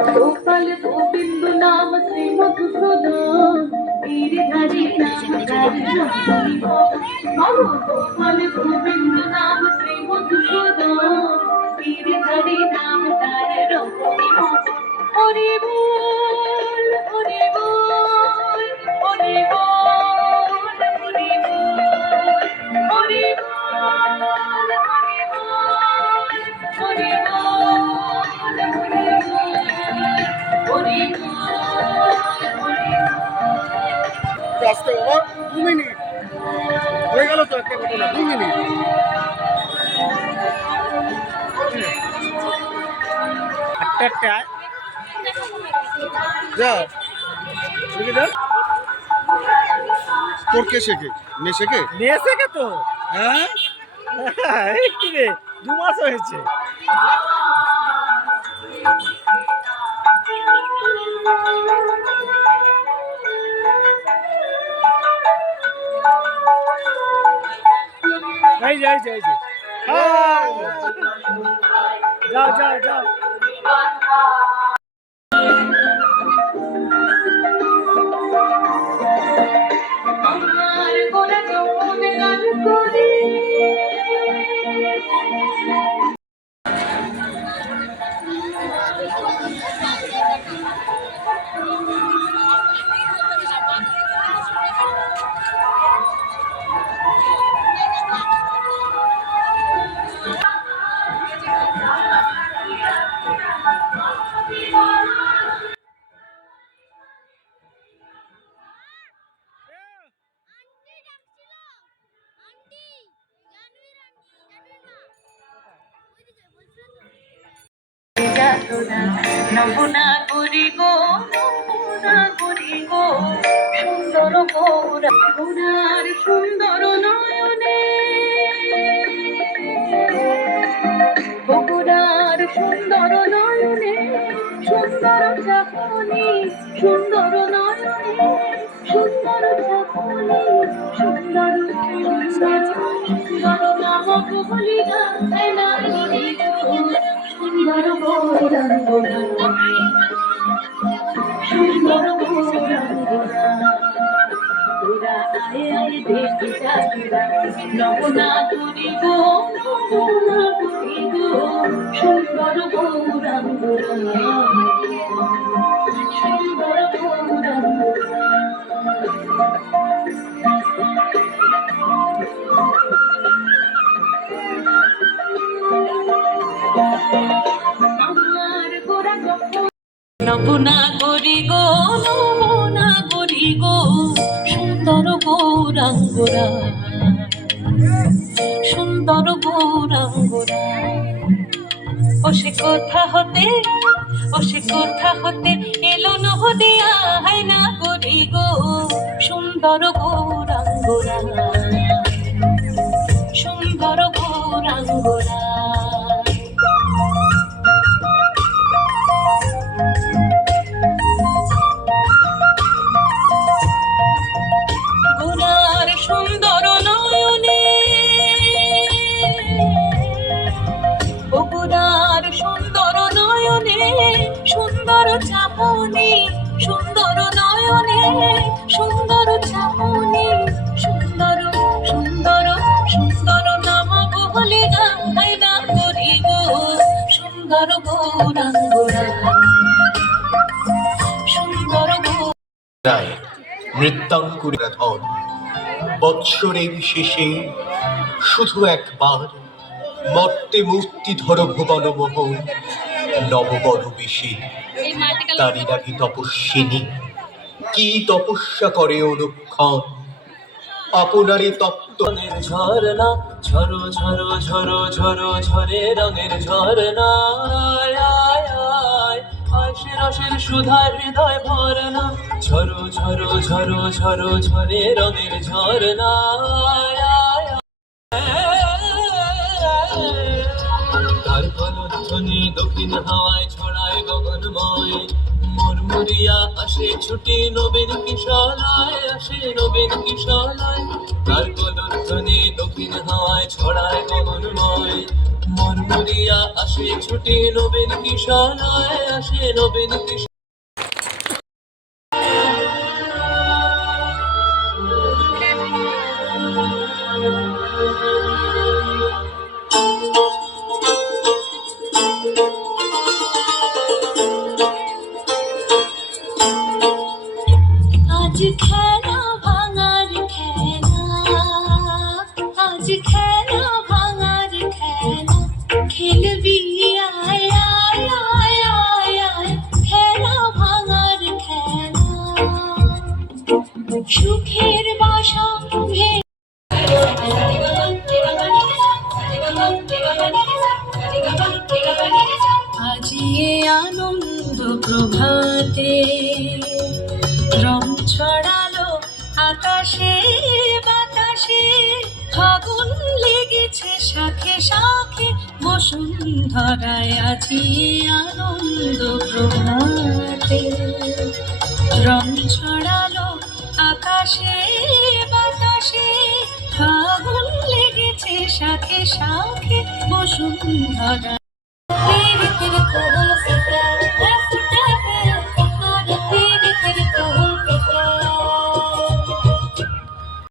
गोपाल गोविंद नाम श्री मधुसूदन गिरिधारी नाम गोपाल गोविंद नाम श्री मधुसूदन गिरिधारी नाम तार रमणी हरि बोल हरि बोल हरि बोल हरि बोल हरि बोल हरि আসতে বাবা 2 মিনিট হয়ে গেল তো একটা ঘটনা 2 মিনিট একটা যা দেখি যা তোর কে শেখে নে শেখে তো হ্যাঁ এই কি রে 2 মাস হয়েছে। এই যাই যাও আমার গোলা জমনে গান করে নবনা করি গো নবনা করি গো সুন্দর গৌরার সুন্দর নয়নে বগুড়ার সুন্দর নয়নে সুন্দর চাপনি সুন্দর নয়নে সুন্দর চাপনি সুন্দর সুন্দর নামক বলিয়া সুন্দর গৌরাঙ্গনা সুন্দর গৌরাঙ্গনা তোরা আয় আয় দেখি যারা নবনা করি গো নবনা করি গো সুন্দর গৌরাঙ্গনা সুন্দর গৌরাঙ্গনা নবনা করি গো নবনা করি গো সুন্দর গৌরাঙ্গরা সুন্দর গৌরাঙ্গরা ও সে কোথা হতে এলো নহদিয়া হাই না করি গো সুন্দর গৌরাঙ্গরা সুন্দর গৌরাঙ্গরা সুন্দর চাপনি সুন্দর নয়নে সুন্দর চাপনি সুন্দর সুন্দর সুন্দর নাম বলি গাই না করি গো সুন্দর গৌরাঙ্গনা সুন্দর নৃত্যাঙ্কুরের ধন বৎসরের শেষে শুধু একবার মর্তে মূর্তি ধর ভুবন মোহন নববর বেশি তারি নাকি তপস্বিনী কি তপস্যা করে অনুক্ষণ আপনারে তপ্তনের ঝরনা ঝরো ঝরো ঝরো ঝরো ঝরে রঙের ঝরনা আশে রসের সুধার হৃদয় ভরনা ঝরো ঝরো ঝরো ঝরো ঝরে রঙের ঝরনা তার কলধ্বনি দক্ষিণ হাওয়ায় ছড়ায় গগনময় মরমরিয়া আসে ছুটি নবীন কিশলয়, আসে নবীন কিশলয়, তার কলধ্বনি দক্ষিণ হাওয়ায় ছড়ায় গগনময়। মরমরিয়া আসে ছুটি নবীন কিশলয়, আসে নবীন কিশলয়। আজ খেলা ভাঙার খেলা, আজ খেলা ভাঙার খেলা, খেলবি আয় আয় আয় আয় আয়, খেলা ভাঙার খেলা, সুখের বাসা আজিয়ে আনন্দ প্রভাতে রং ছড়ালো আকাশে বাতাসে, ফাগুন লেগেছে শাখে শাখে বসুন্ধরায়, আজি আনন্দ প্রভাতে রং ছড়ালো আকাশে বাতাসে, ফাগুন লেগেছে শাখে শাখে বসুন্ধরা।